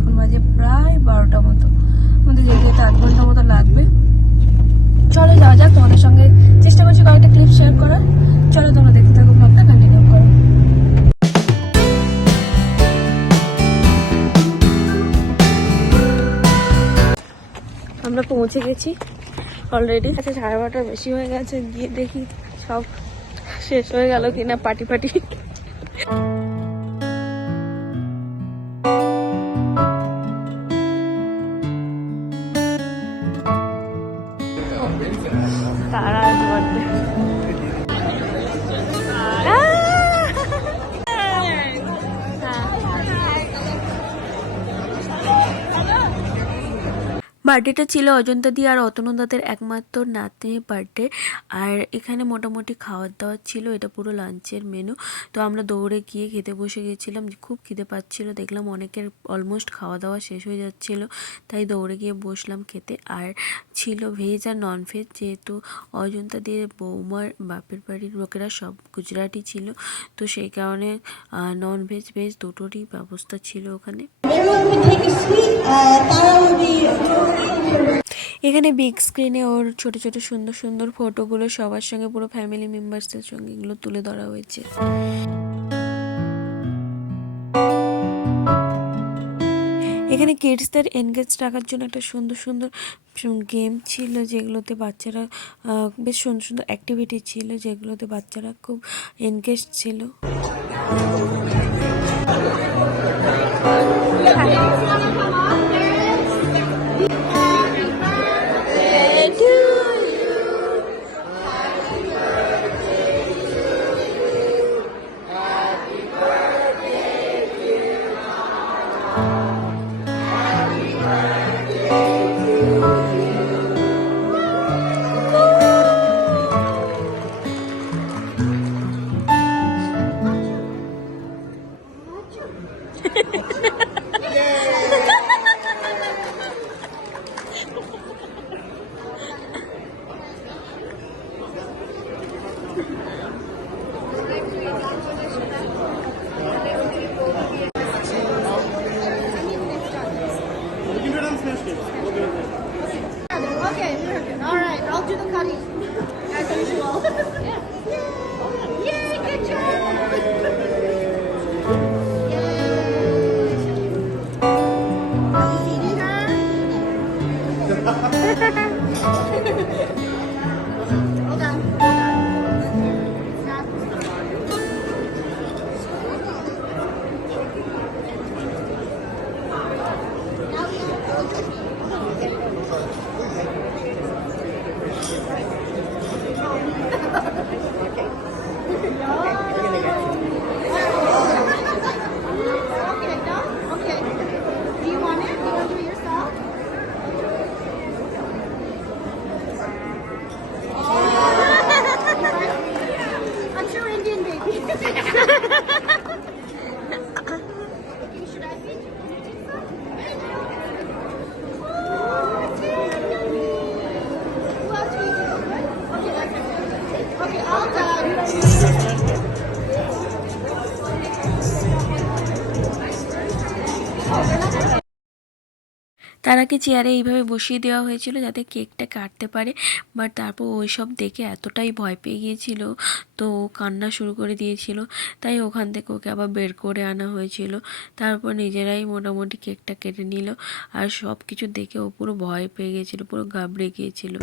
এখন বাজে প্রায় 12টা মতো, আমাদের যেতে যেতে 8 ঘন্টা মতো লাগবে। চলো যাওয়া যাক, তোমাদের সঙ্গে চেষ্টা করছি কয়েকটা ক্লিপ শেয়ার করার। চলো তোমরা দেখতে থাকো, ব্লগটা কন্টিনিউ করো। আমরা পৌঁছে গেছি অলরেডি। আচ্ছা 12:30 বেশি হয়ে গেছে, গিয়ে দেখি সব শেষ হয়ে গেল কিনা পার্টি পার্টি। তারা বার্থডেটা ছিল অজন্তা দি আর অতনুদাদের একমাত্র নাতনির বার্থডে। আর এখানে মোটামুটি খাওয়ার দাওয়ার ছিল, এটা পুরো লাঞ্চের মেনু। তো আমরা দৌড়ে গিয়ে খেতে বসে গেছিলাম, খুব খিদে পাচ্ছিল, দেখলাম অনেকের অলমোস্ট খাওয়া দাওয়া শেষ হয়ে যাচ্ছিল, তাই দৌড়ে গিয়ে বসলাম খেতে। আর ছিল ভেজ আর নন ভেজ, যেহেতু অজন্তা দিয়ে বৌমার বাপের বাড়ির লোকেরা সব গুজরাটি ছিল, তো সেই কারণে নন ভেজ ভেজ দুটোরই ব্যবস্থা ছিল ওখানে। এখানে বিগ স্ক্রিনে ওর ছোট ছোট সুন্দর সুন্দর ফটোগুলো সবার সঙ্গে, পুরো ফ্যামিলি মেম্বার্সদের সঙ্গে এগুলো তুলে ধরা হয়েছে। এখানে কিডসদের এনগেজ রাখার জন্য একটা সুন্দর সুন্দর গেম ছিল, যেগুলোতে বাচ্চারা বেশ সুন্দর সুন্দর অ্যাক্টিভিটি ছিল, যেগুলোতে বাচ্চারা খুব এনগেজ ছিল। তারাকে চেয়ারে এইভাবে বসিয়ে দেওয়া হয়েছিল যাতে কেকটা কাটতে পারে, বাট তারপর ওই সব দেখে এতটাই ভয় পেয়ে গিয়েছিল, তো কান্না শুরু করে দিয়েছিল, তাই ওখান থেকে ওকে আবার বের করে আনা হয়েছিল। তারপর নিজেরাই মোটামুটি কেকটা কেটে নিল, আর সব কিছু দেখে ও পুরো ভয় পেয়ে গিয়েছিল, পুরো ঘাবড়ে গিয়েছিল।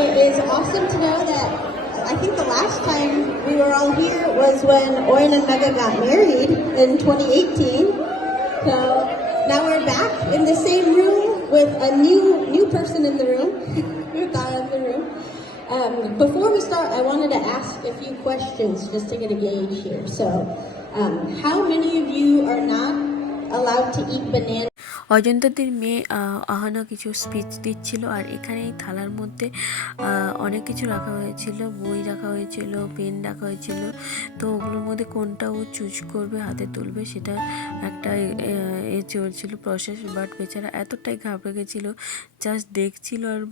It is awesome to know that I think the last time we were all here was when Oyen and Mega got married in 2018. So now we're back in the same room with a new person in the room, Tara in the room. Before we start, I wanted to ask a few questions just to get a gauge here. So, how many of you are not allowed to eat bananas? অজন্তাদির মেয়ে আহানা কিছু speech দিচ্ছিল, আর এখানে এই থালার মধ্যে অনেক কিছু রাখা হয়েছিল, বই রাখা হয়েছিল, পেন রাখা হয়েছিল। তো ওগুলোর মধ্যে কোনটা ও চুজ করবে, হাতে তুলবে, সেটা একটা চলছিল প্রসেস। বাট বেচারা এতটাই ঘাবড়ে গেছিল, জাস্ট দেখছিল আর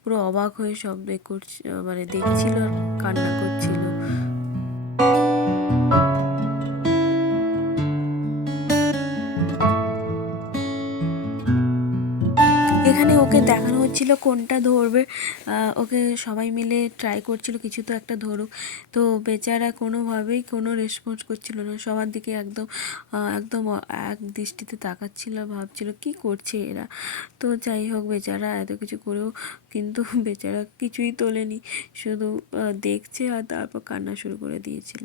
পুরো অবাক হয়ে সব মানে দেখছিল আর কান্না করছিল। এখানে ওকে দেখানো হচ্ছিল কোনটা ধরবে, ওকে সবাই মিলে ট্রাই করছিল কিছু তো একটা ধরুক। তো বেচারা কোনোভাবেই কোনো রেসপন্স করছিল না, সবার দিকে একদম একদম এক দৃষ্টিতে তাকাচ্ছিল, ভাবছিল কি করছে এরা। তো যাই হোক, বেচারা এত কিছু করেও কিন্তু বেচারা কিছুই তোলেনি, শুধু দেখছে আর তারপর কান্না শুরু করে দিয়েছিল।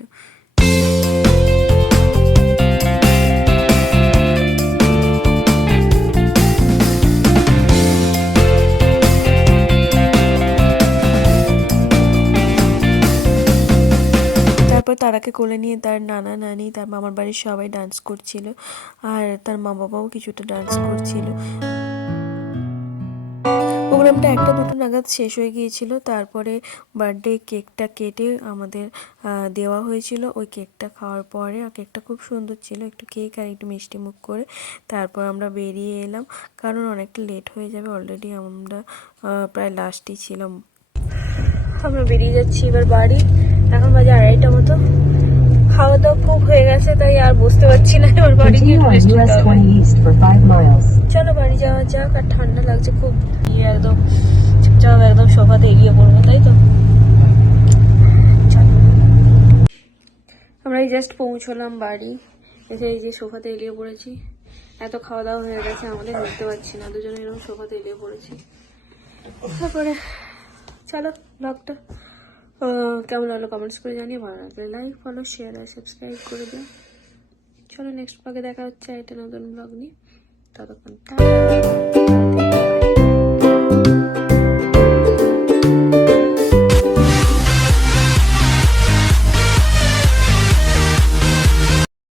তারপর তারাকে কোলে নিয়ে তার নানা নানি, তার মামার বাড়ির সবাই ডান্স করছিল, আর তার মা বাবাও কিছুটা ডান্স করছিল। প্রোগ্রামটা 1টা 2টো নাগাদ শেষ হয়ে গিয়েছিল। তারপরে বার্থডে কেকটা কেটে আমাদের দেওয়া হয়েছিল। ওই কেকটা খাওয়ার পরে, আর কেকটা খুব সুন্দর ছিল, একটু কেক আর একটু মিষ্টি মুখ করে তারপর আমরা বেরিয়ে এলাম, কারণ অনেকটা লেট হয়ে যাবে। অলরেডি আমরা প্রায় লাস্টই ছিলাম। আমরা বেরিয়ে যাচ্ছি এবার বাড়ি। এখন বাজে 2:30 মতো। খাওয়া দাওয়া খুব হয়ে গেছে, তাই আর বুঝতে পারছি না এবার বাড়ি গিয়ে রেস্ট নিতে হবে। চলো বাড়ি যাওয়া যাক। আর ঠান্ডা লাগছে খুব, একদম চুপচাপ একদম সোফাতে এগিয়ে পড়বো, তাই তো। চলো, আমরা এই জাস্ট পৌঁছলাম বাড়ি, এসে এই যে সোফাতে এলিয়ে পড়েছি। এত খাওয়া দাওয়া হয়ে গেছে আমাদের, বুঝতে পারছি না, দুজনে এরকম সোফাতে এলিয়ে পড়েছি। তারপরে চলো, ব্লগটা কেমন হলো কমেন্টস করে জানিয়ে, ভালো লাগলে লাইক, ফলো, শেয়ার আর সাবস্ক্রাইব করে দিও। চলো নেক্সট ব্লগে দেখা হচ্ছে একটা নতুন ব্লগ নিয়ে। ততক্ষণ